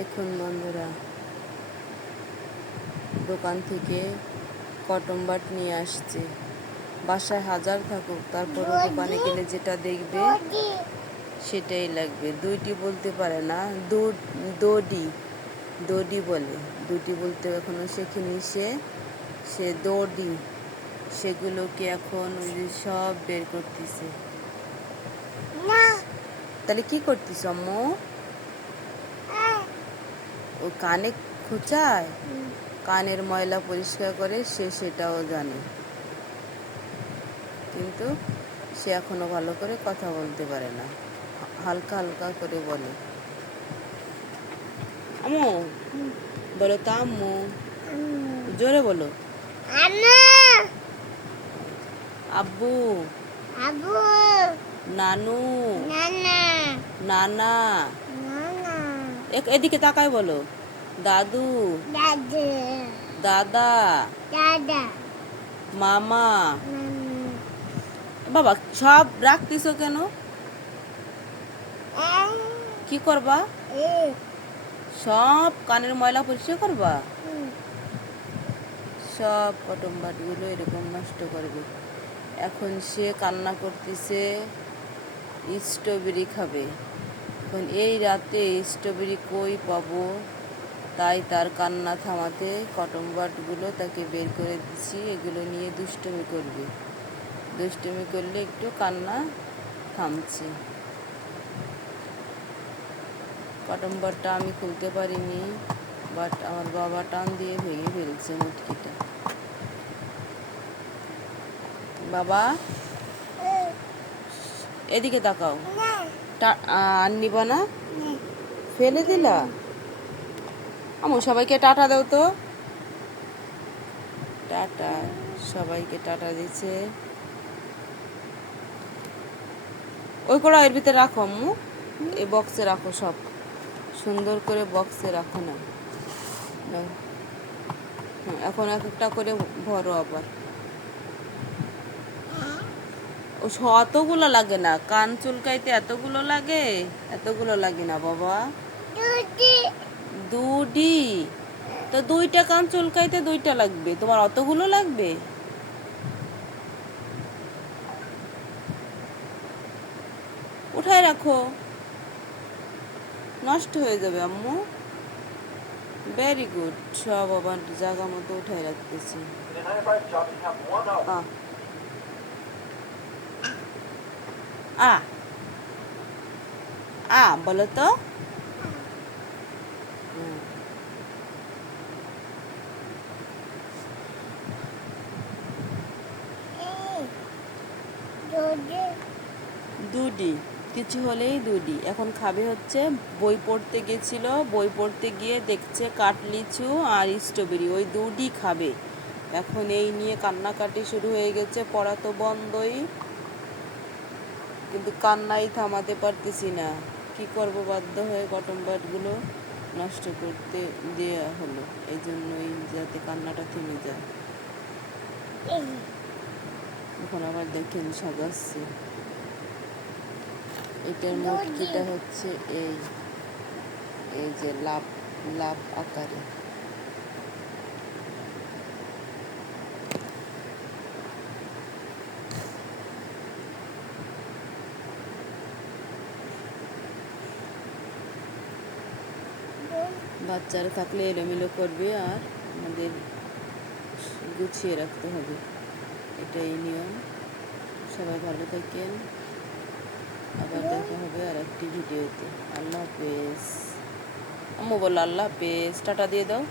দেখুন বন্ধুরা, দোকান থেকে কটন বাড নিয়ে আসছে। বাসায় হাজার থাকুক, তারপরও দোকানে গেলে যেটা দেখবে সেটাই লাগবে। দুইটি বলতে পারে না, দড়ি দড়ি বলে। দুটি বলতে এখনো শেখেনি সে দড়ি। সেগুলোকে এখন ওই যে সব বের করতেছে। তাহলে কি করতিস আম্মু? ও কানে খোঁচায়, কানের ময়লা পরিষ্কার করে, সেটাও জানে, কিন্তু সে এখনো ভালো করে কথা বলতে পারে না, হালকা হালকা করে বলে। আম্মু বলো তো, আম্মু জোরে বলো। আব্বু, নানু, নানা, এদিকে তাকায় বলো। দাদু, দাদা, মামা। বাবা সব রাখতেছো কেন? কি করবা? সব কানের ময়লা পরিষ্কার করবা? সব কটন বাটগুলো এরকম নষ্ট করবে। এখন সে কান্না করতেছে, স্ট্রবেরি খাবে। এখন এই রাতে স্ট্রবেরি কই পাবো? তাই তার কান্না থামাতে কটন বাটগুলো তাকে বের করে দিচ্ছি। এগুলো নিয়ে দুষ্টুমি করবে। দুষ্টুমি করলে একটু কান্না থামছে। কটন বাটটা আমি খুলতে পারিনি, বাট আমার বাবা টান দিয়ে ভেঙে ফেলছে মুটকিটা। বাবা এদিকে তাকাও। আর নিবা না? ফেলে দিলা? আমু সবাইকে টাটা দাও তো। টাটা, সবাইকে টাটা দিচ্ছে। ওই করে এর ভিতরে রাখো আম্মু, এই বক্সে রাখো, সব সুন্দর করে বক্সে রাখো না। এখন এক একটা করে ভরো আবার। ও অতগুলো লাগে না, কান চুলকাইতে এতগুলো লাগে? এতগুলো লাগে না বাবা। দুটি তো, দুইটা কান চুলকাইতে দুইটা লাগবে, তোমার অতগুলো লাগবে? উঠায় রাখো, নষ্ট হয়ে যাবে আম্মু। ভেরি গুড, সব আবার জায়গা মতো উঠায় রাখতেছি। বলো তো। দুডি, কিছু হলেই দুডি। এখন খাবে হচ্ছে, বই পড়তে গেছিল, বই পড়তে গিয়ে দেখছে কাটলিচু আর স্ট্রবেরি, ওই দুডি খাবে। এখন এই নিয়ে কান্নাকাটি শুরু হয়ে গেছে। পড়া তো বন্ধই, কিন্তু কান্নাই থামাতে পারতেছি না। কি করব, বাধ্য হয়ে কটন বাটগুলো নষ্ট করতে দেওয়া হলো, এই জন্যই, যাতে কান্নাটা থেমে যায়। এখন আবার দেখেন সাজাচ্ছে। এটার মুটকিটা হচ্ছে এই যে লাভ লাভ আকারে। বাচ্চারা থাকলে এলোমেলো করবে, আর আমাদের গুছিয়ে রাখতে হবে, এটাই নিয়ম। সবাই ভালো থাকেন, আবার দেখা হবে আর একটি ভিডিওতে। আল্লাহ হাফেজ। আম্মু বলো আল্লাহ হাফেজ, টাটা দিয়ে দাও।